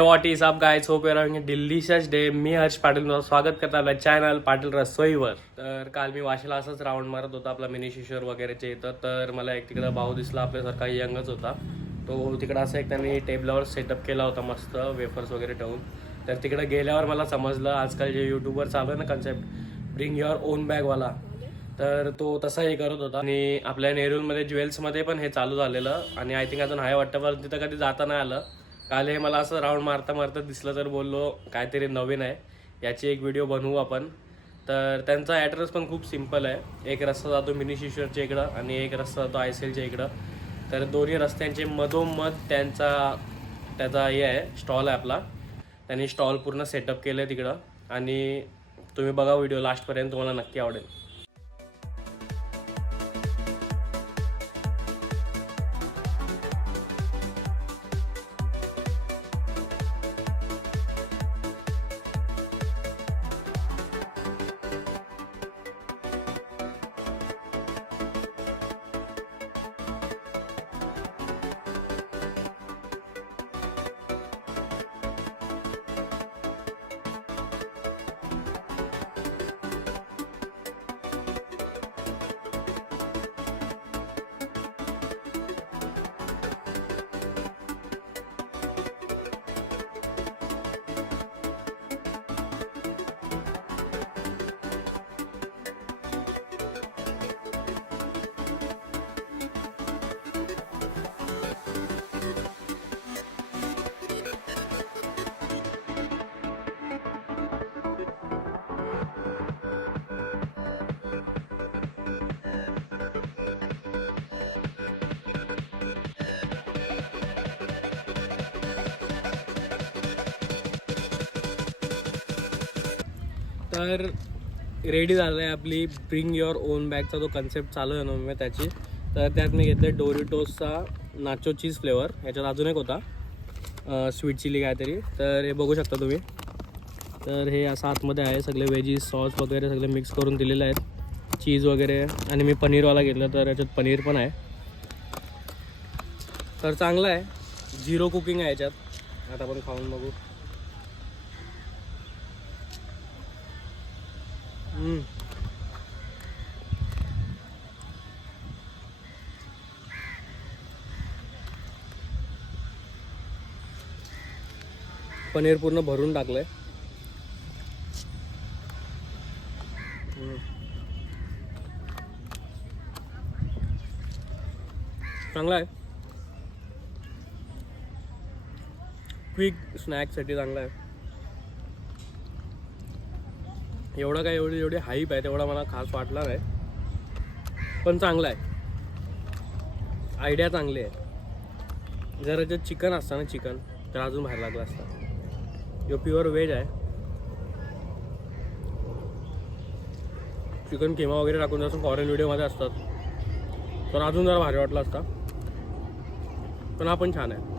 What is up guys, hope you are having a delicious day. मी हर्ष पाटील तुमचं स्वागत करतो आपल्या चॅनल पाटील रसोईवर. तर काल मी वाशीला असंच राऊंड मारत होता आपला मिनी शिशोर वगैरेचे इथं. तर मला एक तिकडं भाऊ दिसला आपल्यासारखा यंगच होता. तो तिकडं असं एक त्यांनी टेबलावर सेटअप केला होता मस्त वेफर्स वगैरे ठेवून. तर तिकडे गेल्यावर मला समजलं आजकाल जे यूट्यूबवर चालू आहे ना कन्सेप्ट ब्रिंग युअर ओन बॅगवाला, तर तो तसा हे करत होता. आणि आपल्या नेरूलमध्ये ज्वेल्समध्ये पण हे चालू झालेलं आणि आय थिंक अजून आहे वाटतं, पण तिथं कधी जाता नाही आलं. काल हे मला असं राऊंड मारता मारता दिसलं तर बोललो काहीतरी नवीन आहे, याची एक व्हिडिओ बनवू आपण. तर त्यांचा ॲड्रेस पण खूप सिम्पल आहे. एक रस्ता जातो मिनी शिशोरच्या इकडं आणि एक रस्ता जातो ISLच्या इकडं. तर दोन्ही रस्त्यांचे मधोमध त्याचा हे आहे, स्टॉल आहे आपला. त्यांनी स्टॉल पूर्ण सेटअप केलं आहे तिकडं आणि तुम्ही बघा व्हिडिओ लास्टपर्यंत, तुम्हाला नक्की आवडेल. तर रेडी झालं आहे आपली ब्रिंग युअर ओन बॅगचा जो कन्सेप्ट चालू आहे ना मी त्याची. तर त्यात मी घेतलं आहे डोरिटोसचा नाचो चीज फ्लेवर. ह्याच्यात अजून एक होता स्वीट चिली काहीतरी. तर हे बघू शकता तुम्ही. तर हे असं आतमध्ये आहे, सगळे वेजीस सॉस वगैरे सगळे मिक्स करून दिलेले आहेत, चीज वगैरे. आणि मी पनीरवाला घेतलं तर याच्यात पनीर पण आहे. तर चांगलं आहे, झिरो कुकिंग आहे याच्यात. आता आपण खाऊन बघू. पनीर पूर्ण भरून टाकलंय. चांगला आहे, क्विक स्नॅक्ससाठी चांगला आहे. एवढा काय एवढी हाईप आहे तेवढा मला खास वाटला नाही, पण चांगला आहे. आयडिया चांगली आहे. जर याच्यात चिकन असतं ना, चिकन तर अजून बाहेर लागला असता. यो प्युअर व्हेज आहे. चिकन किमा वगैरे टाकून जसं फॉरेन व्हिडिओमध्ये असतात तर अजून जरा भारी वाटला असता, पण हा पण छान आहे.